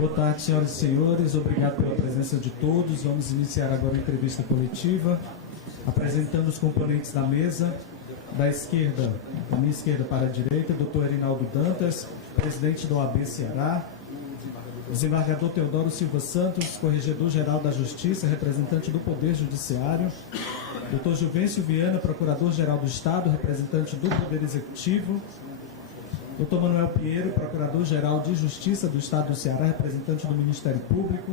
Boa tarde, senhoras e senhores. Obrigado pela presença de todos. Vamos iniciar agora a entrevista coletiva, apresentando os componentes da mesa. Da esquerda, da minha esquerda para a direita, Dr. Erinaldo Dantas, presidente da OAB Ceará, desembargador Teodoro Silva Santos, corregedor-geral da Justiça, representante do Poder Judiciário, Dr. Juvencio Viana, procurador-geral do Estado, representante do Poder Executivo, Dr. Manuel Pinheiro, procurador-geral de Justiça do Estado do Ceará, representante do Ministério Público,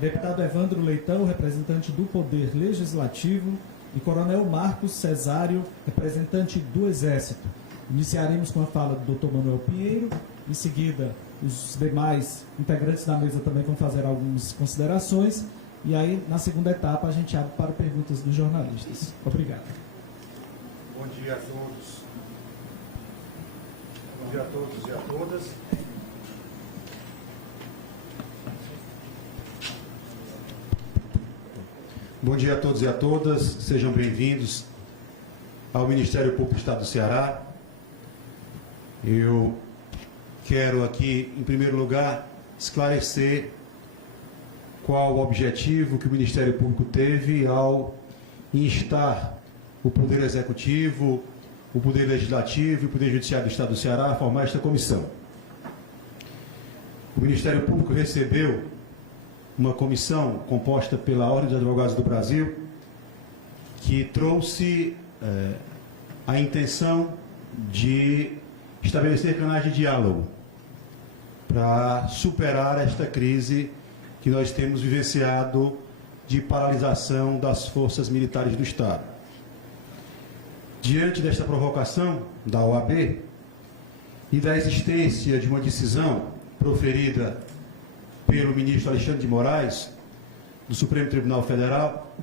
deputado Evandro Leitão, representante do Poder Legislativo, e Coronel Marcos Cesário, representante do Exército. Iniciaremos com a fala do Dr. Manuel Pinheiro, em seguida os demais integrantes da mesa também vão fazer algumas considerações, e aí na segunda etapa a gente abre para perguntas dos jornalistas. Obrigado. Bom dia a todos. Bom dia a todos e a todas. Bom dia a todos e a todas, sejam bem-vindos ao Ministério Público do Estado do Ceará. Eu quero aqui, em primeiro lugar, esclarecer qual o objetivo que o Ministério Público teve ao instar o Poder Executivo, o Poder Legislativo e o Poder Judiciário do Estado do Ceará a formar esta comissão. O Ministério Público recebeu uma comissão composta pela Ordem dos Advogados do Brasil, que trouxe a intenção de estabelecer canais de diálogo para superar esta crise que nós temos vivenciado de paralisação das forças militares do Estado. Diante desta provocação da OAB e da existência de uma decisão proferida pelo ministro Alexandre de Moraes, do Supremo Tribunal Federal,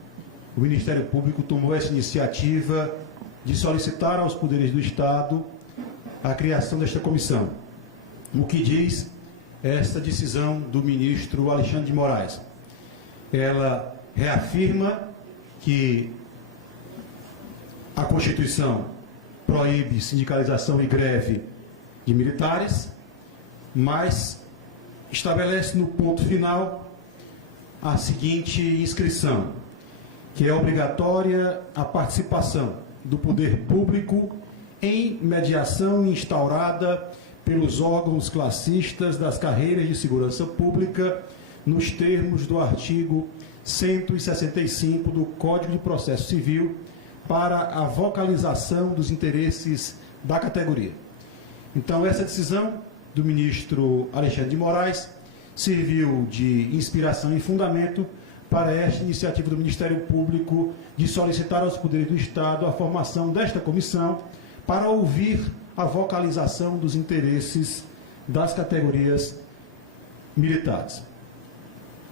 o Ministério Público tomou essa iniciativa de solicitar aos poderes do Estado a criação desta comissão. O que diz esta decisão do ministro Alexandre de Moraes? Ela reafirma que a Constituição proíbe sindicalização e greve de militares, mas estabelece no ponto final a seguinte inscrição, que é obrigatória a participação do poder público em mediação instaurada pelos órgãos classistas das carreiras de segurança pública nos termos do artigo 165 do Código de Processo Civil para a vocalização dos interesses da categoria. Então, essa decisão do ministro Alexandre de Moraes serviu de inspiração e fundamento para esta iniciativa do Ministério Público de solicitar aos poderes do Estado a formação desta comissão para ouvir a vocalização dos interesses das categorias militares.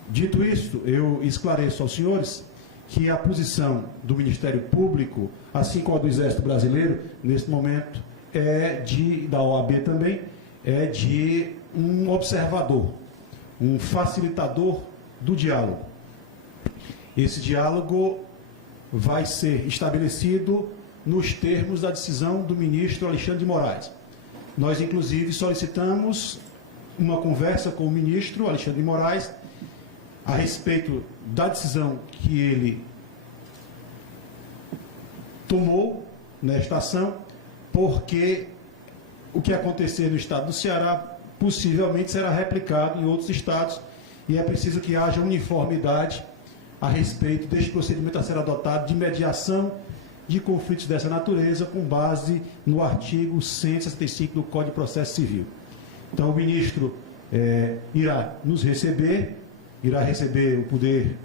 Dito isto, eu esclareço aos senhores que a posição do Ministério Público, assim como a do Exército Brasileiro, neste momento, da OAB também, é de um observador, um facilitador do diálogo. Esse diálogo vai ser estabelecido nos termos da decisão do ministro Alexandre de Moraes. Nós, inclusive, solicitamos uma conversa com o ministro Alexandre de Moraes a respeito da decisão que ele tomou nesta ação, porque o que acontecer no estado do Ceará possivelmente será replicado em outros estados e é preciso que haja uniformidade a respeito deste procedimento a ser adotado de mediação de conflitos dessa natureza com base no artigo 165 do Código de Processo Civil. Então, o ministro irá receber o Poder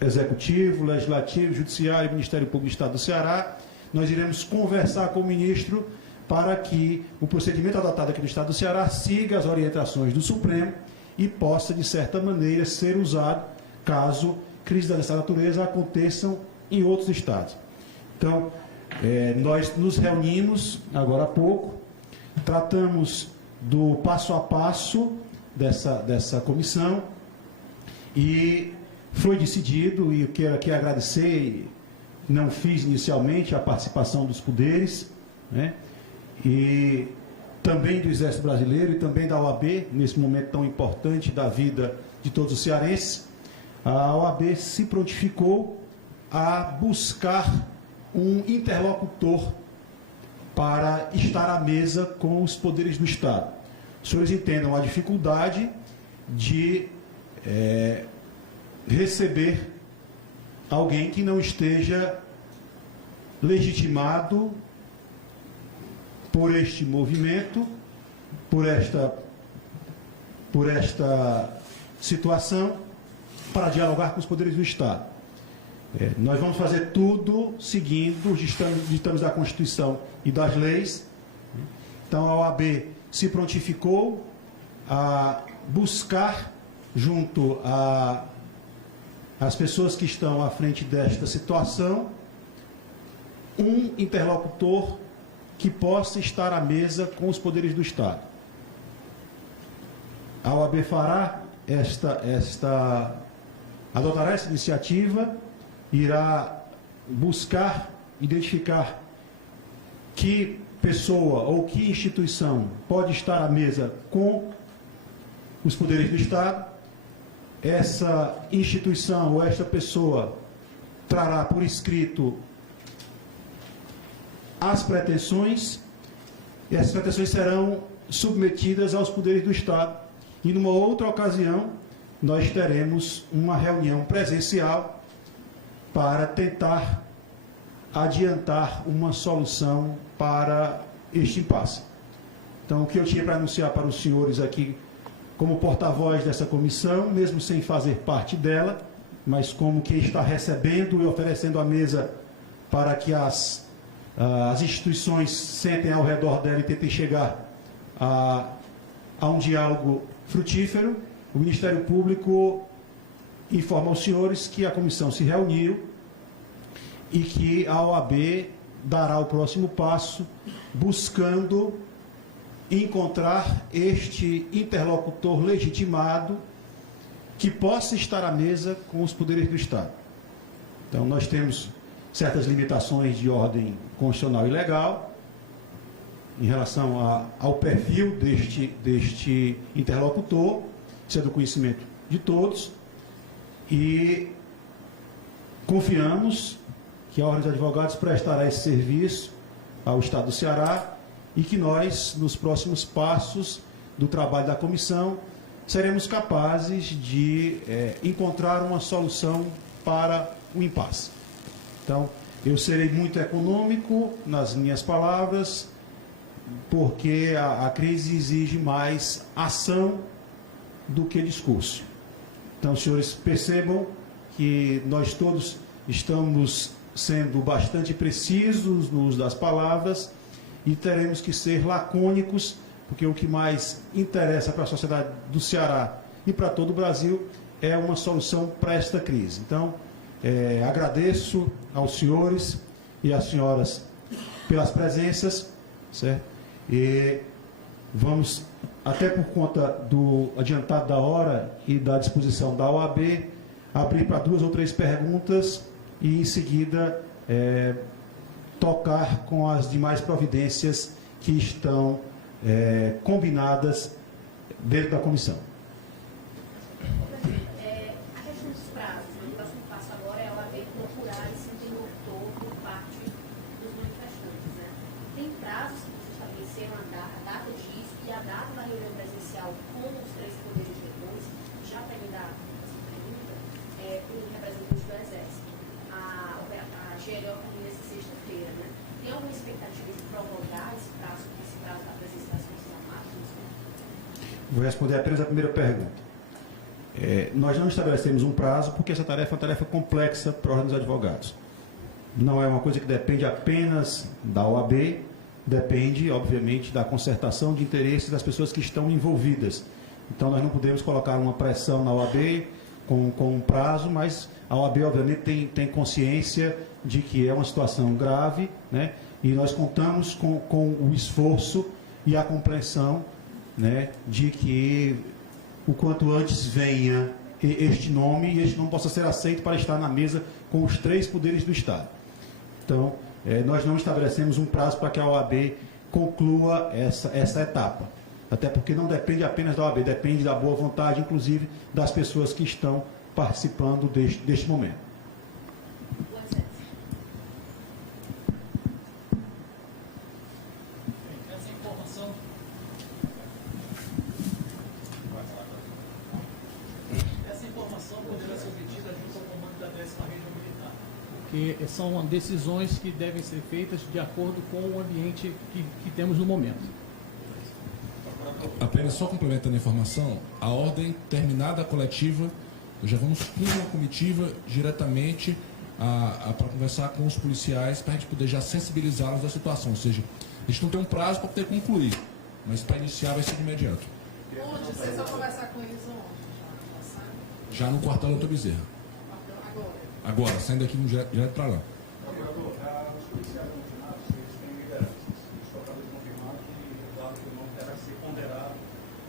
Executivo, Legislativo, Judiciário e Ministério Público do Estado do Ceará. Nós iremos conversar com o ministro para que o procedimento adotado aqui no Estado do Ceará siga as orientações do Supremo e possa, de certa maneira, ser usado caso crises dessa natureza aconteçam em outros estados. Então, nós nos reunimos agora há pouco, tratamos do passo a passo dessa comissão e foi decidido, e eu quero aqui agradecer, não fiz inicialmente, a participação dos poderes, né? E também do Exército Brasileiro e também da OAB, nesse momento tão importante da vida de todos os cearenses, a OAB se prontificou a buscar um interlocutor para estar à mesa com os poderes do Estado. Os senhores entendam a dificuldade de receber alguém que não esteja legitimado por este movimento, por esta situação, para dialogar com os poderes do Estado. Nós vamos fazer tudo seguindo os ditames da Constituição e das leis. Então, a OAB se prontificou a buscar, junto às pessoas que estão à frente desta situação, um interlocutor que possa estar à mesa com os poderes do Estado. A OAB fará adotará essa iniciativa, irá buscar identificar que pessoa ou que instituição pode estar à mesa com os poderes do Estado. Essa instituição ou esta pessoa trará por escrito as pretensões, e essas pretensões serão submetidas aos poderes do Estado. E numa outra ocasião, nós teremos uma reunião presencial para tentar adiantar uma solução para este impasse. Então, o que eu tinha para anunciar para os senhores aqui, como porta-voz dessa comissão, mesmo sem fazer parte dela, mas como quem está recebendo e oferecendo a mesa para que as instituições sentem ao redor dela e tentem chegar a um diálogo frutífero, o Ministério Público informa aos senhores que a comissão se reuniu e que a OAB dará o próximo passo, buscando encontrar este interlocutor legitimado que possa estar à mesa com os poderes do Estado. Então, nós temos certas limitações de ordem constitucional e legal em relação ao perfil deste interlocutor, isso é do conhecimento de todos, e confiamos que a Ordem dos Advogados prestará esse serviço ao Estado do Ceará e que nós, nos próximos passos do trabalho da comissão, seremos capazes de encontrar uma solução para o impasse. Então, eu serei muito econômico nas minhas palavras, porque a crise exige mais ação do que discurso. Então, os senhores percebam que nós todos estamos sendo bastante precisos no uso das palavras e teremos que ser lacônicos, porque o que mais interessa para a sociedade do Ceará e para todo o Brasil é uma solução para esta crise. Então, agradeço aos senhores e às senhoras pelas presenças, certo? E vamos, até por conta do adiantado da hora e da disposição da OAB, abrir para 2 ou 3 perguntas e, em seguida, tocar com as demais providências que estão combinadas dentro da comissão. A questão dos prazos, o próximo passo agora é a OAB procurar esse interlocutor por parte dos manifestantes, né? Tem prazos que vocês estabeleceram a data disso e a data da reunião presencial com os 3 poderes depois, já para me dar essa pergunta, com os representantes do Exército. A GLO começa sexta-feira, né? Tem alguma expectativa de prorrogar esse prazo da presença das Forças Armadas? Vou responder apenas a primeira pergunta. Nós não estabelecemos um prazo porque essa tarefa é uma tarefa complexa para a Ordem dos Advogados. Não é uma coisa que depende apenas da OAB, depende, obviamente, da concertação de interesses das pessoas que estão envolvidas. Então, nós não podemos colocar uma pressão na OAB com um prazo, mas a OAB, obviamente, tem consciência de que é uma situação grave, né? E nós contamos com o esforço e a compreensão, né, de que o quanto antes venha este nome e este nome possa ser aceito para estar na mesa com os 3 poderes do Estado. Então, nós não estabelecemos um prazo para que a OAB conclua essa etapa. Até porque não depende apenas da OAB, depende da boa vontade, inclusive, das pessoas que estão participando deste momento. Essa informação poderá ser obtida junto ao comando da 10ª Região Militar, porque são decisões que devem ser feitas de acordo com o ambiente que temos no momento. Apenas só complementando a informação, a ordem terminada a coletiva, nós já vamos com uma comitiva diretamente para conversar com os policiais, para a gente poder já sensibilizá-los da situação. Ou seja, a gente não tem um prazo para poder concluir, mas para iniciar vai ser de imediato. Onde? Vocês vão conversar com eles onde? Já no quartel da Doutor Bezerra. Agora, saindo aqui direto para lá. Procurador, os policiais confirmados, eles têm lideranças. Os procuradores confirmaram que o dado do nome terá que ser ponderado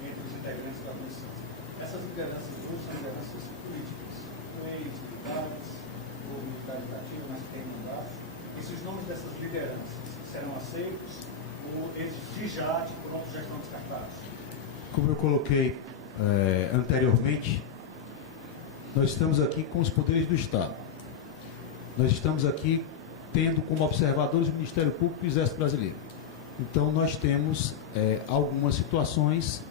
entre os integrantes da comissão. Essas lideranças hoje são lideranças políticas, ex-militares, ou militares ativos, mas que têm mandato. E se os nomes dessas lideranças serão aceitos, ou eles de já, de pronto, já estão descartados? Como eu coloquei anteriormente, nós estamos aqui com os poderes do Estado. Nós estamos aqui tendo como observadores o Ministério Público e o Exército Brasileiro. Então, nós temos algumas situações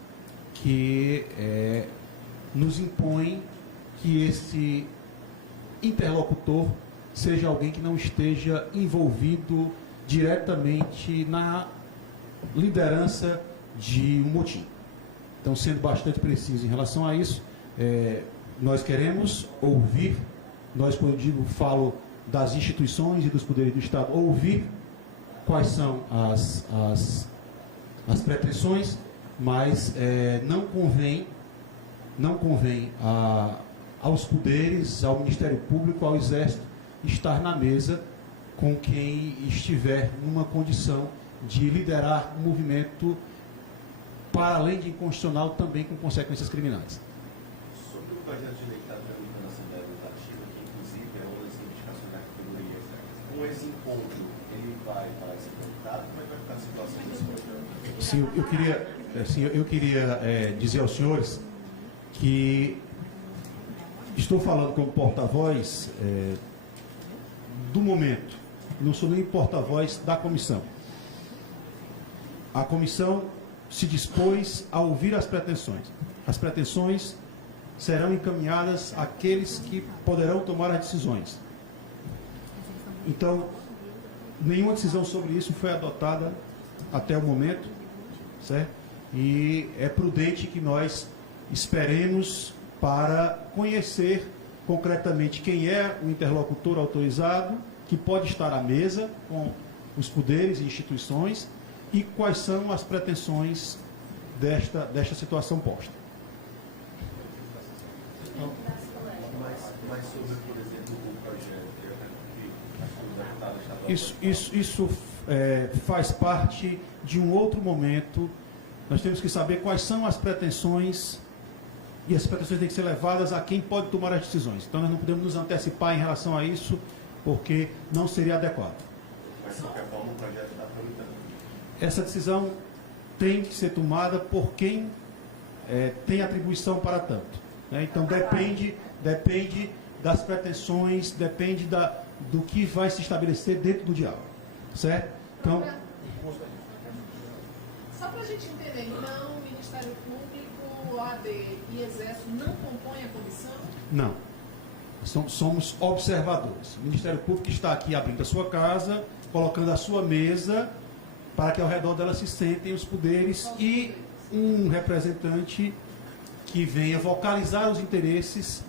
que nos impõem que esse interlocutor seja alguém que não esteja envolvido diretamente na liderança de um motim. Então, sendo bastante preciso em relação a isso, nós queremos ouvir, nós, quando eu digo, falo das instituições e dos poderes do Estado, ouvir quais são as pretensões, mas não convém aos poderes, ao Ministério Público, ao Exército, estar na mesa com quem estiver numa condição de liderar um movimento para além de inconstitucional, também com consequências criminais. Sobre o projeto de lei que está tramitando na Assembleia Legislativa, que inclusive é uma das reivindicações da categoria, com esse encontro, ele vai ser tramitado? Como é que vai ficar a situação desse projeto? Sim, eu queria dizer aos senhores que estou falando como porta-voz do momento, não sou nem porta-voz da comissão. A comissão se dispôs a ouvir as pretensões. As pretensões serão encaminhadas àqueles que poderão tomar as decisões. Então, nenhuma decisão sobre isso foi adotada até o momento, certo? E é prudente que nós esperemos para conhecer concretamente quem é o interlocutor autorizado, que pode estar à mesa com os poderes e instituições, e quais são as pretensões desta situação posta. Mas sobre, por exemplo, o projeto que Isso faz parte de um outro momento. Nós temos que saber quais são as pretensões, e as pretensões têm que ser levadas a quem pode tomar as decisões. Então, nós não podemos nos antecipar em relação a isso, porque não seria adequado. Mas, de qualquer forma, o projeto está tramitando. Essa decisão tem que ser tomada por quem tem atribuição para tanto, né? Então, depende das pretensões, depende do que vai se estabelecer dentro do diálogo, certo? Então, só para a gente entender, então, o Ministério Público, OAB e Exército não compõem a comissão? não. Somos observadores. O Ministério Público está aqui abrindo a sua casa, colocando a sua mesa, para que ao redor dela se sentem os poderes e um representante que venha vocalizar os interesses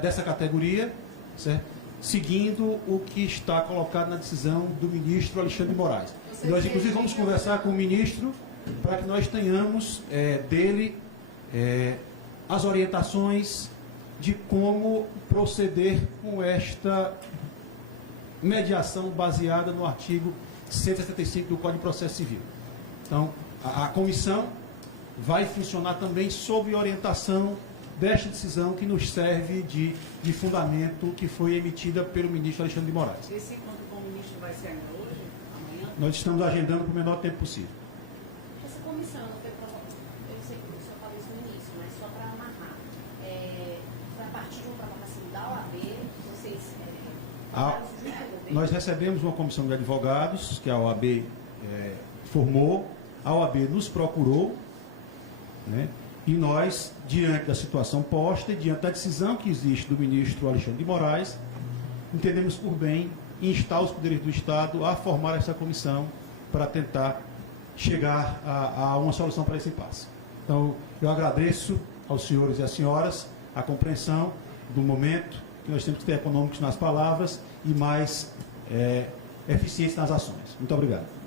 dessa categoria, certo? Seguindo o que está colocado na decisão do ministro Alexandre de Moraes. Nós, inclusive, vamos conversar com o ministro para que nós tenhamos dele as orientações de como proceder com esta mediação baseada no artigo 175 do Código de Processo Civil. Então, a comissão vai funcionar também sob orientação desta decisão que nos serve de fundamento, que foi emitida pelo ministro Alexandre de Moraes. Esse encontro com o ministro vai ser ainda hoje? Amanhã? nós estamos agendando por o menor tempo possível. Essa comissão, eu sei que o senhor falou isso no início, mas só para amarrar, foi a partir de uma provocação da OAB, vocês nós recebemos uma comissão de advogados que a OAB formou, a OAB nos procurou, né, e nós, diante da situação posta e diante da decisão que existe do ministro Alexandre de Moraes, entendemos por bem instar os poderes do Estado a formar essa comissão para tentar chegar a uma solução para esse impasse. Então, eu agradeço aos senhores e às senhoras a compreensão do momento que nós temos que ter econômicos nas palavras e mais eficientes nas ações. Muito obrigado.